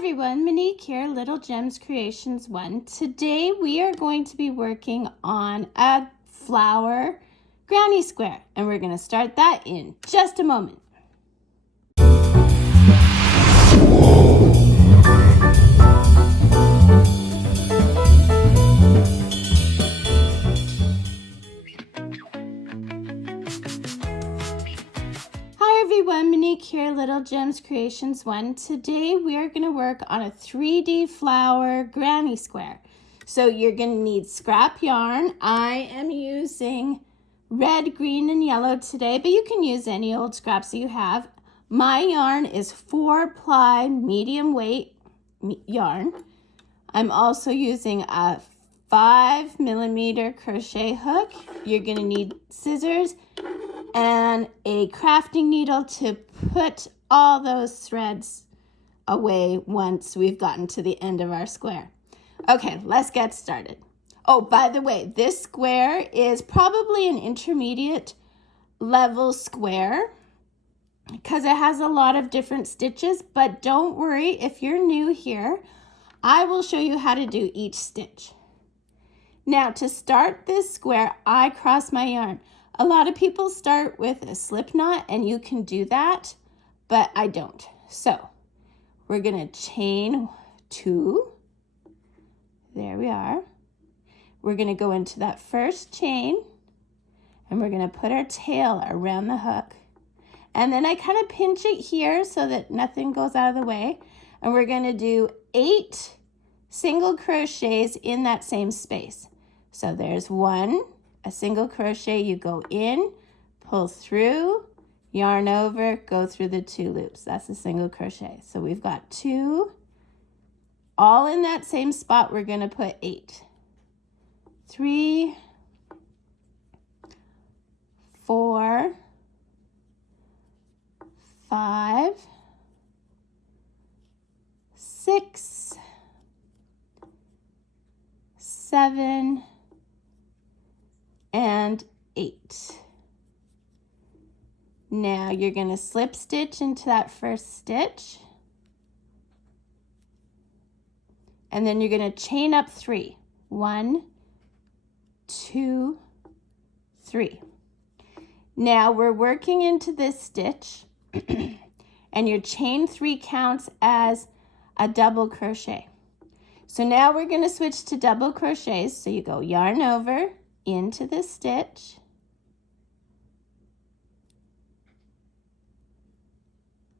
everyone, Monique here, Little Gems Creations 1. Today we are going to be working on a flower granny square, and we're going to start that in just a moment. Everyone, Monique here, Little Gems Creations 1. Today we are going to work on a 3D flower granny square. So you're going to need scrap yarn. I am using red, green, and yellow today, but you can use any old scraps that you have. My yarn is 4-ply medium weight yarn. I'm also using a 5mm crochet hook. You're going to need scissors and a crafting needle to put all those threads away once we've gotten to the end of our square. Okay, let's get started. Oh, by the way, this square is probably an intermediate level square because it has a lot of different stitches, but don't worry, if you're new here, I will show you how to do each stitch. Now, to start this square, I cross my yarn. A lot of people start with a slip knot, and you can do that, but I don't. So we're going to chain 2. There we are. We're going to go into that first chain, and we're going to put our tail around the hook. And then I kind of pinch it here so that nothing goes out of the way. And we're going to do 8 single crochets in that same space. So there's 1. A single crochet, you go in, pull through, yarn over, go through the 2 loops. That's a single crochet. So we've got 2. All in that same spot, we're going to put 8. 3, 4, 5, 6, 7, and 8. Now you're going to slip stitch into that first stitch, and then you're going to chain up 3. 1, 2, 3. Now we're working into this stitch and your chain 3 counts as a double crochet. So now we're going to switch to double crochets. So you go yarn over into the stitch,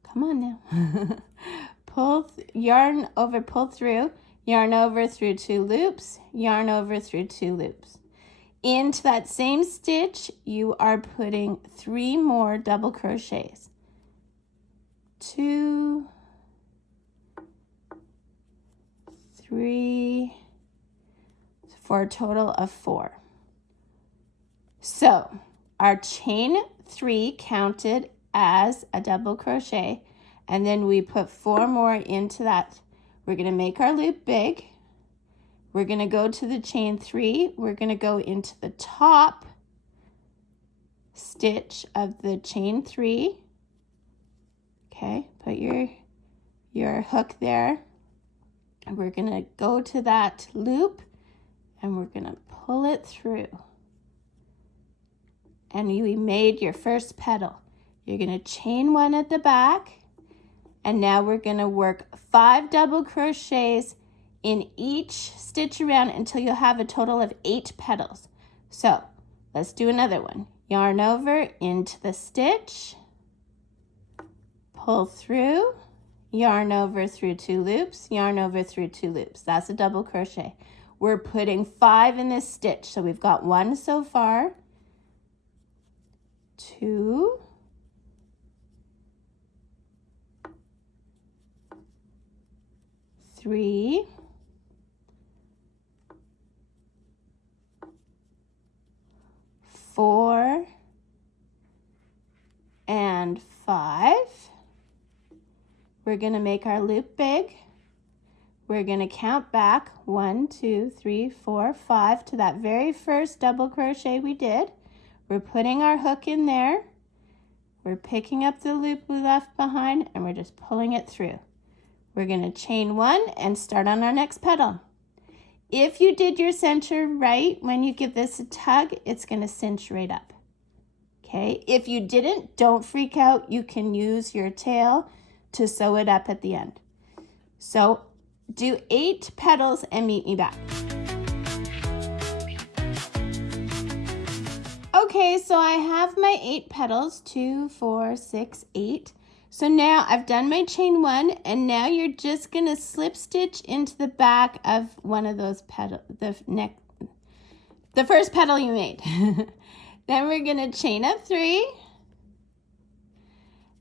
come on now, yarn over, pull through, yarn over through 2 loops, yarn over through 2 loops. Into that same stitch, you are putting 3 more double crochets. 2, 3, for a total of 4. So our chain 3 counted as a double crochet, and then we put 4 more into that. We're going to make our loop big. We're going to go to the chain 3. We're going to go into the top stitch of the chain 3. Okay, put your hook there. We're going to go to that loop, and we're going to pull it through. And you made your first petal. You're going to chain 1 at the back, and now we're going to work 5 double crochets in each stitch around until you have a total of 8 petals. So let's do another one. Yarn over into the stitch, pull through, yarn over through 2 loops, yarn over through 2 loops. That's a double crochet. We're putting 5 in this stitch, so we've got 1 so far. 2, 3, 4, and 5. We're going to make our loop big. We're going to count back 1, 2, 3, 4, 5 to that very first double crochet we did. We're putting our hook in there. We're picking up the loop we left behind, and we're just pulling it through. We're going to chain 1 and start on our next petal. If you did your center right, when you give this a tug, it's going to cinch right up. Okay, if you didn't, don't freak out. You can use your tail to sew it up at the end. So do 8 petals and meet me back. Okay, so I have my 8 petals, 2, 4, 6, 8. So now I've done my chain 1, and now you're just gonna slip stitch into the back of one of those petals, the first petal you made. Then we're gonna chain up 3,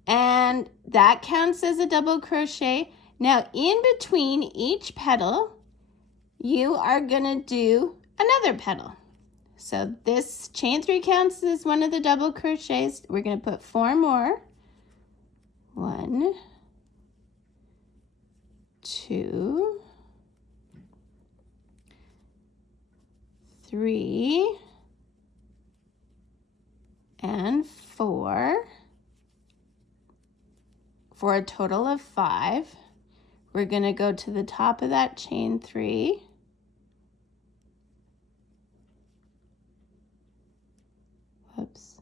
and that counts as a double crochet. Now in between each petal, you are gonna do another petal. So this chain 3 counts as one of the double crochets. We're gonna put 4 more. 1, 2, 3, and 4, for a total of 5. We're going to go to the top of that chain 3. Whoops.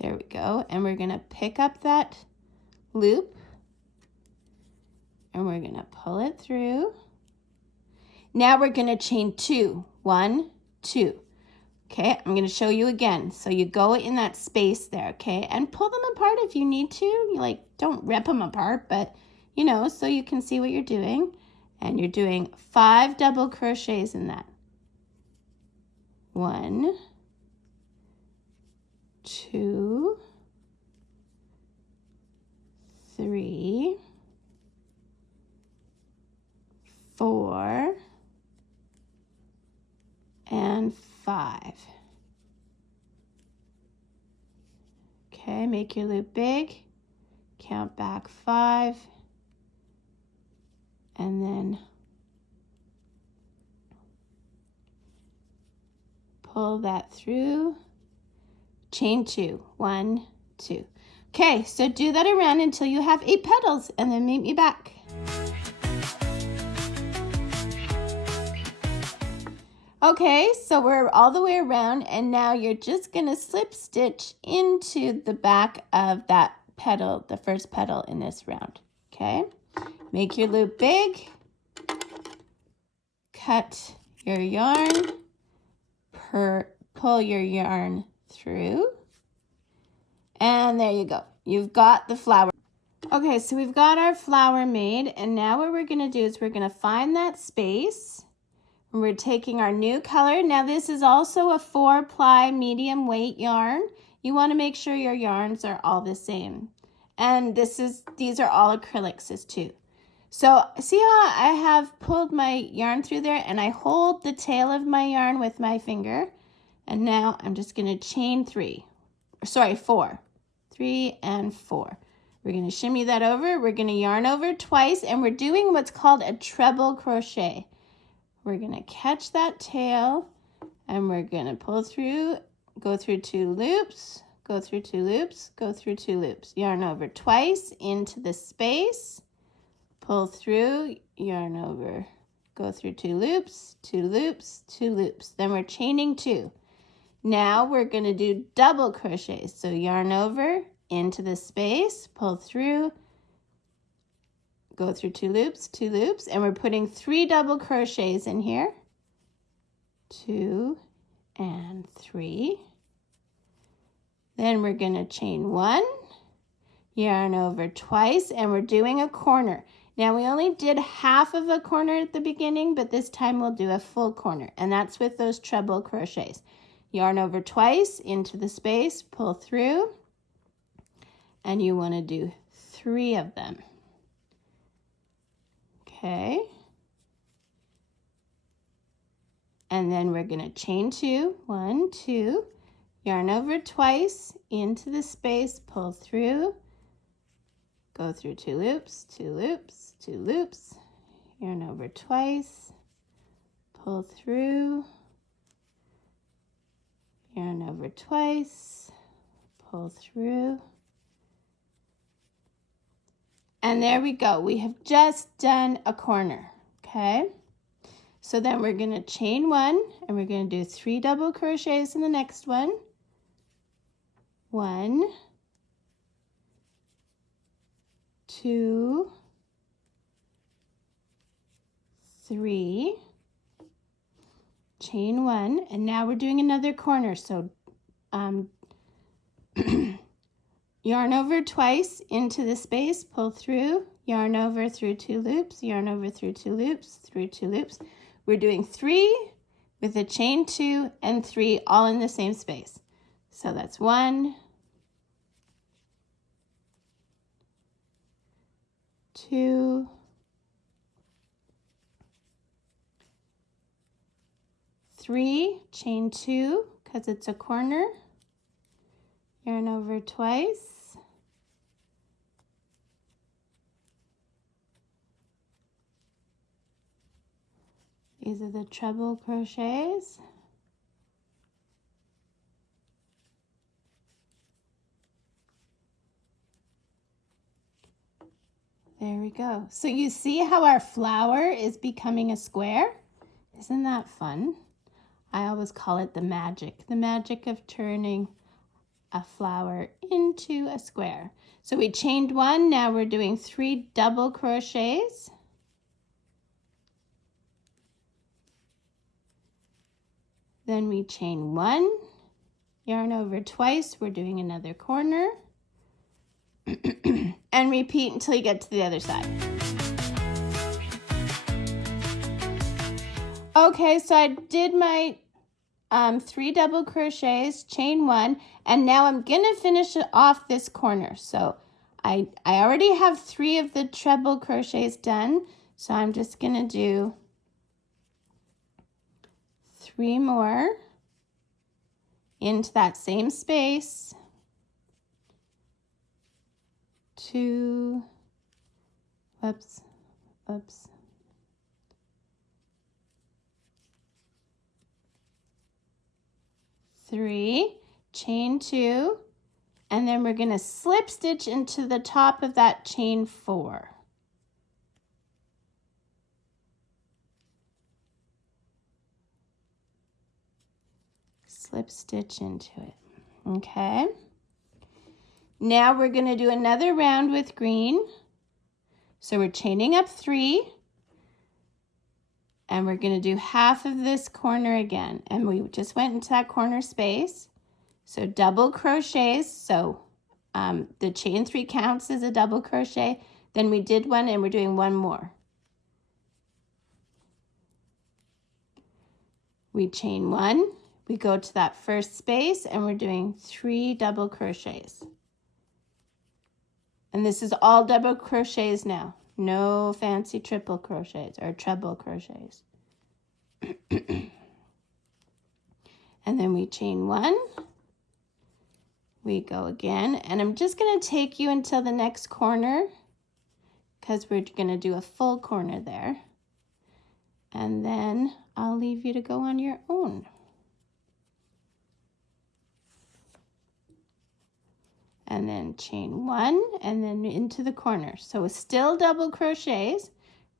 There we go. And we're going to pick up that loop and we're going to pull it through. Now we're going to chain 2. 1, 2. Okay, I'm going to show you again. So you go in that space there, okay, and pull them apart if you need to. You like, don't rip them apart, but you know, so you can see what you're doing. And you're doing 5 double crochets in that. 1, 2, 3, 4, and 5. Okay, make your loop big, count back 5, and then pull that through, chain 2, 1, 2. Okay, so do that around until you have 8 petals, and then meet me back. Okay, so we're all the way around, and now you're just gonna slip stitch into the back of that petal, the first petal in this round, okay? Make your loop big, cut your yarn, pull your yarn through, and there you go. You've got the flower. Okay, so we've got our flower made, and now what we're gonna do is we're gonna find that space. We're taking our new color. Now this is also a 4-ply medium weight yarn. You want to make sure your yarns are all the same. And these are all acrylics too. So see how I have pulled my yarn through there and I hold the tail of my yarn with my finger. And now I'm just going to chain 4. 3 and 4. We're going to shimmy that over. We're going to yarn over twice, and we're doing what's called a treble crochet. We're going to catch that tail, and we're going to pull through, go through 2 loops, go through 2 loops, go through 2 loops. Yarn over twice into the space, pull through, yarn over, go through 2 loops, 2 loops, 2 loops. Then we're chaining 2. Now we're going to do double crochets. So yarn over into the space, pull through, go through 2 loops, 2 loops, and we're putting 3 double crochets in here. 2 and 3. Then we're going to chain 1, yarn over twice, and we're doing a corner. Now we only did half of a corner at the beginning, but this time we'll do a full corner, and that's with those treble crochets. Yarn over twice into the space, pull through, and you want to do 3 of them. Okay, and then we're going to chain 2, 1, 2, yarn over twice into the space, pull through, go through 2 loops, 2 loops, 2 loops, yarn over twice, pull through, yarn over twice, pull through, And there we go. We have just done a corner, okay? So then we're going to chain 1, and we're going to do 3 double crochets in the next one. 1, 2, 3, chain 1, and now we're doing another corner. So yarn over twice into the space, pull through, yarn over through 2 loops, yarn over through 2 loops, through 2 loops. We're doing 3 with a chain 2 and 3 all in the same space. So that's 1, 2, 3, chain 2 because it's a corner, yarn over twice, these are the treble crochets, there we go. So you see how our flower is becoming a square? Isn't that fun? I always call it the magic of turning a flower into a square. So we chained 1, now we're doing 3 double crochets. Then we chain 1, yarn over twice, we're doing another corner, and repeat until you get to the other side. Okay, so I did my 3 double crochets, chain 1, and now I'm gonna finish off this corner. So I already have 3 of the treble crochets done, so I'm just gonna do 3 more into that same space, 2, oops, 3, chain 2, and then we're going to slip stitch into the top of that chain 4. Slip stitch into it. Okay. Now we're going to do another round with green. So we're chaining up 3. And we're going to do half of this corner again. And we just went into that corner space. So double crochets. So the chain 3 counts as a double crochet. Then we did 1 and we're doing 1 more. We chain 1. We go to that first space and we're doing 3 double crochets. And this is all double crochets now. No fancy triple crochets or treble crochets. And then we chain 1. We go again. And I'm just going to take you until the next corner because we're going to do a full corner there. And then I'll leave you to go on your own. And then chain 1 and then into the corner. So it's still double crochets.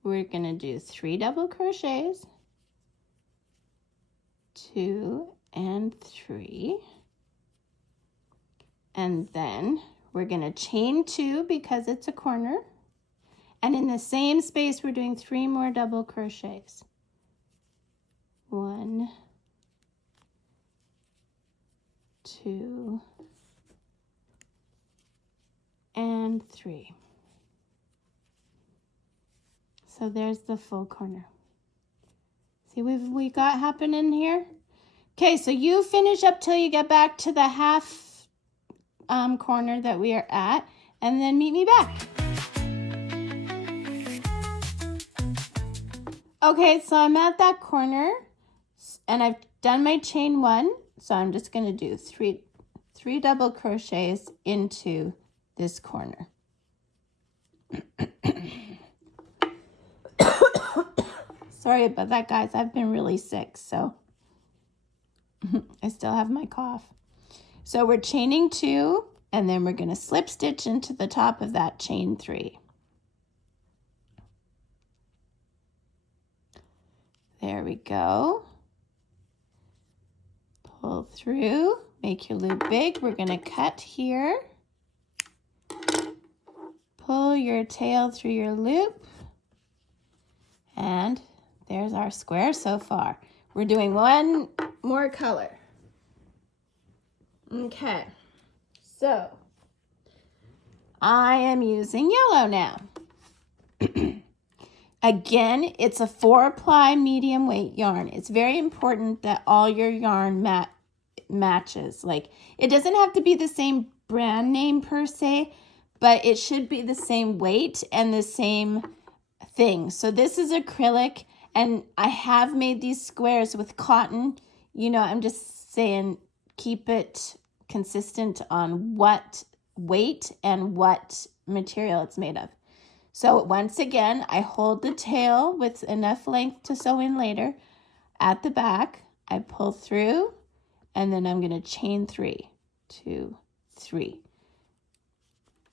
We're going to do 3 double crochets, 2 and 3. And then we're going to chain 2 because it's a corner. And in the same space, we're doing 3 more double crochets. 1, 2, and 3. So there's the full corner. See what we got happening here? Okay, so you finish up till you get back to the half corner that we are at, and then meet me back. Okay, so I'm at that corner, and I've done my chain 1, so I'm just going to do three double crochets into this corner. Sorry about that, guys. I've been really sick, so I still have my cough. So we're chaining 2, and then we're going to slip stitch into the top of that chain 3. There we go. Pull through, make your loop big. We're going to cut here. Pull your tail through your loop. And there's our square so far. We're doing one more color. Okay, so I am using yellow now. Again, it's a 4-ply medium weight yarn. It's very important that all your yarn matches. Like, it doesn't have to be the same brand name per se, but it should be the same weight and the same thing. So this is acrylic, and I have made these squares with cotton. You know, I'm just saying keep it consistent on what weight and what material it's made of. So once again, I hold the tail with enough length to sew in later. At the back, I pull through, and then I'm going to chain 3, 2, 3.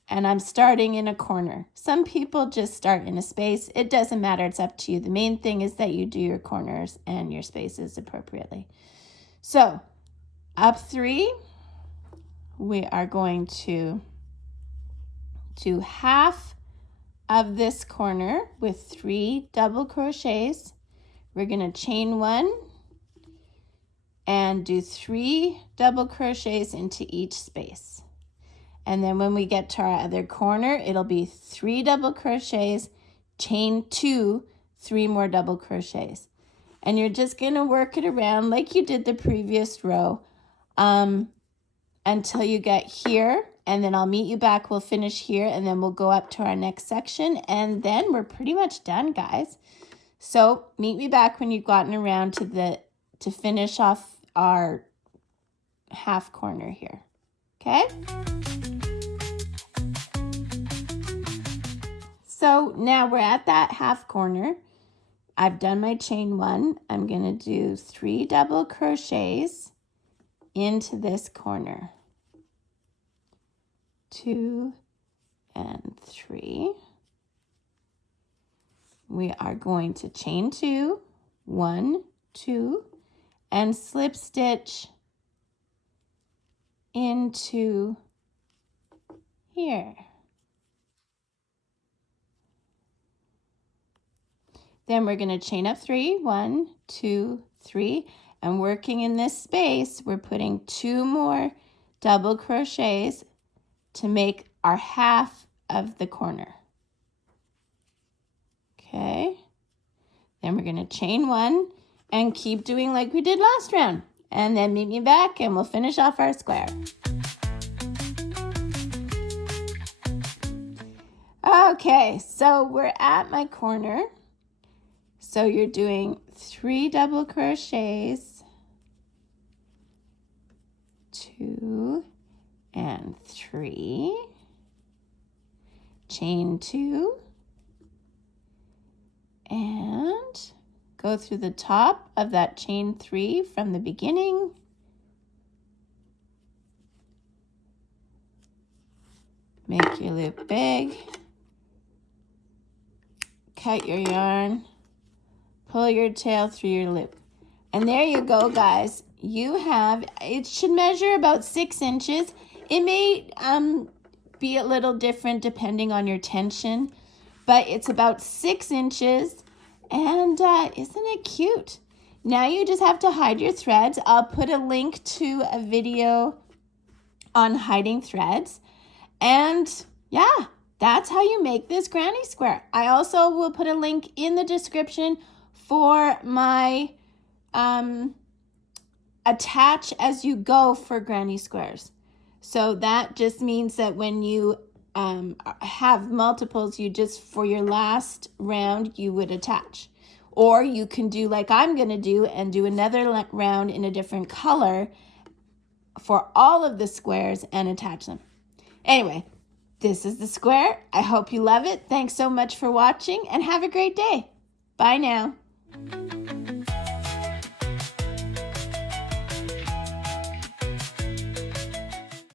And I'm starting in a corner. Some people just start in a space. It doesn't matter. It's up to you. The main thing is that you do your corners and your spaces appropriately. So up 3, we are going to do half of this corner with 3 double crochets. We're going to chain 1 and do 3 double crochets into each space. And then when we get to our other corner, it'll be 3 double crochets, chain 2, 3 more double crochets. And you're just going to work it around like you did the previous row until you get here. And then I'll meet you back. We'll finish here, and then we'll go up to our next section. And then we're pretty much done, guys. So meet me back when you've gotten around to finish off our half corner here. Okay? So now we're at that half corner. I've done my chain 1. I'm going to do 3 double crochets into this corner. 2 and 3. We are going to chain 2, 1, 2, and slip stitch into here. Then we're going to chain up 3, 1, 2, 3, and working in this space, we're putting 2 more double crochets to make our half of the corner. Okay, then we're going to chain 1 and keep doing like we did last round, and then meet me back and we'll finish off our square. Okay, so we're at my corner. So you're doing 3 double crochets, 2 and 3, chain 2, and go through the top of that chain 3 from the beginning. Make your loop big, cut your yarn, pull your tail through your loop. And there you go, guys. You have, it should measure about 6 inches. It may be a little different depending on your tension, but it's about 6 inches. And isn't it cute? Now you just have to hide your threads. I'll put a link to a video on hiding threads. And yeah, that's how you make this granny square. I also will put a link in the description for my attach as you go for granny squares. So that just means that when you have multiples, you just, for your last round, you would attach. Or you can do like I'm going to do and do another round in a different color for all of the squares and attach them. Anyway, this is the square. I hope you love it. Thanks so much for watching and have a great day. Bye now.